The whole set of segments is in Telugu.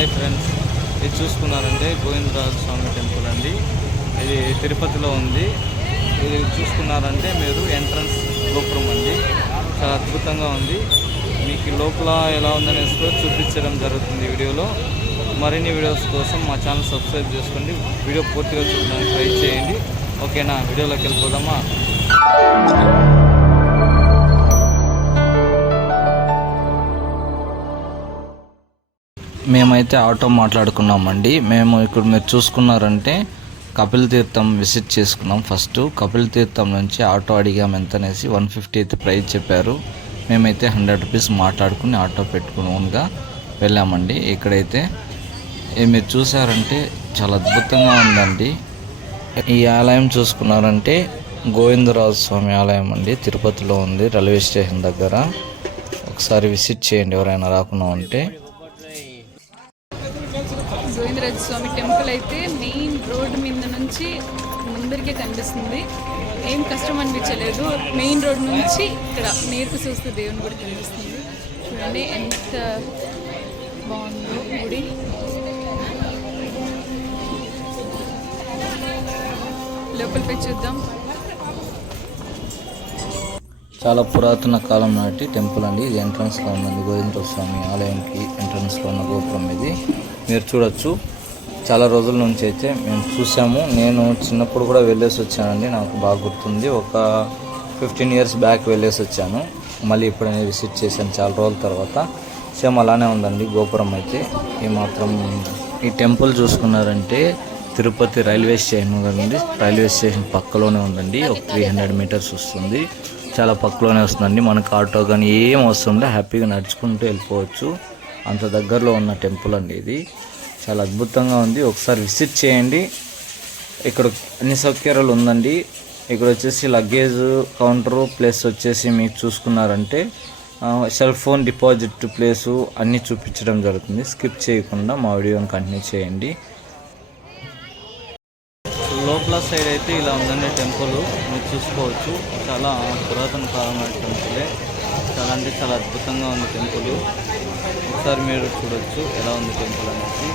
Hi friends. ఇది చూసుకున్నారంటే గోవిందరాజు స్వామి టెంపుల్ అండి. ఇది తిరుపతిలో ఉంది. ఇది చూసుకున్నారంటే మీరు ఎంట్రన్స్ గోపురం అండి. చాలా అద్భుతంగా ఉంది. మీకు లోపల ఎలా ఉందనేసి కూడా చూపించడం జరుగుతుంది వీడియోలో. మరిన్ని వీడియోస్ కోసం మా ఛానల్ సబ్స్క్రైబ్ చేసుకోండి. వీడియో పూర్తిగా చూడడానికి ట్రై చేయండి. ఓకేనా? వీడియోలోకి వెళ్ళిపోదామా? మేమైతే ఆటో మాట్లాడుకున్నామండి. మేము ఇక్కడ మీరు చూసుకున్నారంటే కపిల్ తీర్థం విజిట్ చేసుకున్నాం. ఫస్ట్ కపిల్ తీర్థం నుంచి ఆటో అడిగాం ఎంతనేసి వన్ ఫిఫ్టీ అయితే ప్రైస్ చెప్పారు. మేమైతే హండ్రెడ్ రూపీస్ మాట్లాడుకుని ఆటో పెట్టుకుని ఓన్గా వెళ్ళామండి. ఇక్కడైతే మీరు చూసారంటే చాలా అద్భుతంగా ఉందండి. ఈ ఆలయం చూసుకున్నారంటే గోవిందరాజు స్వామి ఆలయం అండి. తిరుపతిలో ఉంది రైల్వే స్టేషన్ దగ్గర. ఒకసారి విజిట్ చేయండి ఎవరైనా రాకుండా ఉంటే. గోవిందరాజ స్వామి టెంపుల్ అయితే మెయిన్ రోడ్ మీద నుంచి ముందరికే కనిపిస్తుంది. ఏం కష్టం అనిపించలేదు. మెయిన్ రోడ్ నుంచి ఇక్కడ నేర్పు చూస్తే దేవుని గుడి కనిపిస్తుంది. చూడండి ఎంత బాగుందో గుడి. లోపల చూద్దాం. చాలా పురాతన కాలం నాటి టెంపుల్ అండి. ఇది ఎంట్రన్స్లో ఉందండి గోవిందరావు స్వామి ఆలయంకి ఎంట్రన్స్లో ఉన్న గోపురం ఇది. మీరు చూడొచ్చు. చాలా రోజుల నుంచి అయితే మేము చూసాము. నేను చిన్నప్పుడు కూడా వెళ్ళేసి వచ్చానండి. నాకు బాగా గుర్తుంది. ఒక ఫిఫ్టీన్ ఇయర్స్ బ్యాక్ వెళ్ళేసి వచ్చాను. మళ్ళీ ఇప్పుడు నేను విజిట్ చేశాను చాలా రోజుల తర్వాత. సేమ్ అలానే ఉందండి. గోపురం అయితే. ఈ మాత్రం ఈ టెంపుల్ చూసుకున్నారంటే తిరుపతి రైల్వే స్టేషన్ ఉంది రైల్వే స్టేషన్ పక్కలోనే ఉందండి. ఒక త్రీ హండ్రెడ్ మీటర్స్ వస్తుంది. చాలా పక్కలోనే వస్తుందండి. మనకు ఆటో కానీ ఏం అవసరం లేదు. హ్యాపీగా నడుచుకుంటూ వెళ్ళిపోవచ్చు. అంత దగ్గరలో ఉన్న టెంపుల్ అండి ఇది. చాలా అద్భుతంగా ఉంది. ఒకసారి విజిట్ చేయండి. ఇక్కడ అన్ని సౌకర్యాలు ఉందండి. ఇక్కడ వచ్చేసి లగేజ్ కౌంటరు ప్లస్ వచ్చేసి మీకు చూసుకున్నారంటే సెల్ ఫోన్ డిపాజిట్ ప్లేసు అన్నీ చూపించడం జరుగుతుంది. స్కిప్ చేయకుండా మా వీడియోని కంటిన్యూ చేయండి. లోపల సైడ్ అయితే ఇలా ఉందండి టెంపుల్. మీరు చూసుకోవచ్చు. చాలా పురాతన కాలం టెంపులే. చాలా అంటే చాలా అద్భుతంగా ఉంది టెంపుల్. ఒకసారి మీరు చూడొచ్చు ఎలా ఉంది టెంపుల్ అనేసి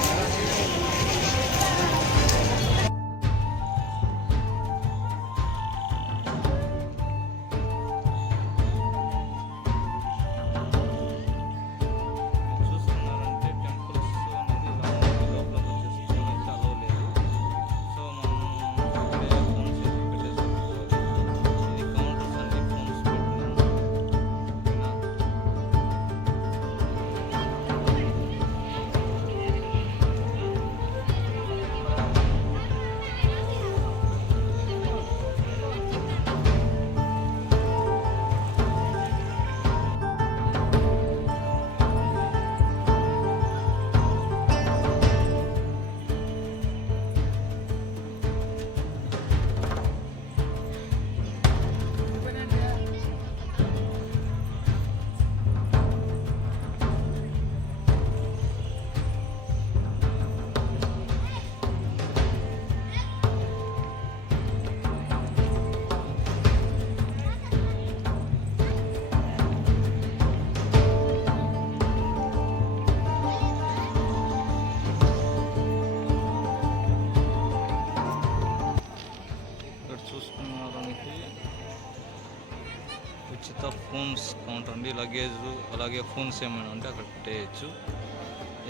ఫోన్స్ కౌంటర్ అండి లగేజ్ అలాగే ఫోన్స్ ఏమైనా ఉంటే అక్కడ పెట్టేయచ్చు.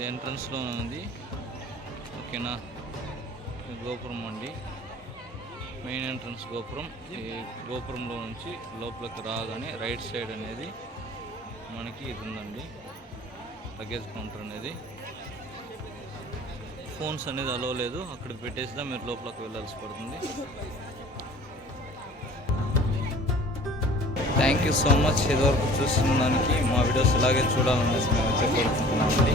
ఎంట్రన్స్లోనే ఉంది. ఓకేనా? గోపురం అండి. మెయిన్ ఎంట్రన్స్ గోపురం. ఈ గోపురంలో నుంచి లోపలికి రాగానే రైట్ సైడ్ అనేది మనకి ఇది ఉందండి. లగేజ్ కౌంటర్ అనేది. ఫోన్స్ అనేది అలో లేదు. అక్కడ పెట్టేసినా మీరు లోపలికి వెళ్ళాల్సి పడుతుంది. థ్యాంక్ యూ సో మచ్ ఇదివరకు చూసిన దానికి మా వీడియోస్ ఇలాగే చూడాలనేసి మేమైతే కోరుకుంటున్నామండి.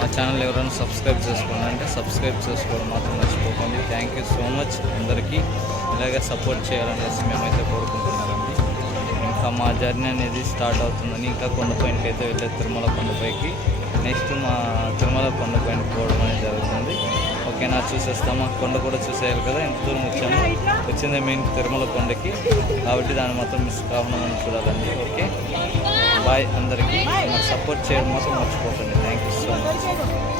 మా ఛానల్ ఎవరైనా సబ్స్క్రైబ్ చేసుకోండి అంటే సబ్స్క్రైబ్ చేసుకోవడం మాత్రం మర్చిపోకండి. థ్యాంక్ యూ సో మచ్ అందరికీ. ఇలాగే సపోర్ట్ చేయాలనేసి మేమైతే కోరుకుంటున్నామండి. ఇంకా మా జర్నీ అనేది స్టార్ట్ అవుతుందని ఇంకా కొండపైనకి అయితే వెళ్ళే తిరుమల కొండపైకి. నెక్స్ట్ మా తిరుమల కొండపైన పోవడం అనేది జరుగుతుంది. ఓకేనా? చూసేస్తామా. కొండ కూడా చూసేయాలి కదా ఎంత దూరం వచ్చాము. వచ్చిందే మెయిన్ తిరుమల కొండకి. కాబట్టి దాన్ని మాత్రం మిస్ కాకుండా చూడాలండి. ఓకే? బాయ్ అందరికీ. సపోర్ట్ చేయడం మాత్రం మర్చిపోకండి. Thank you so much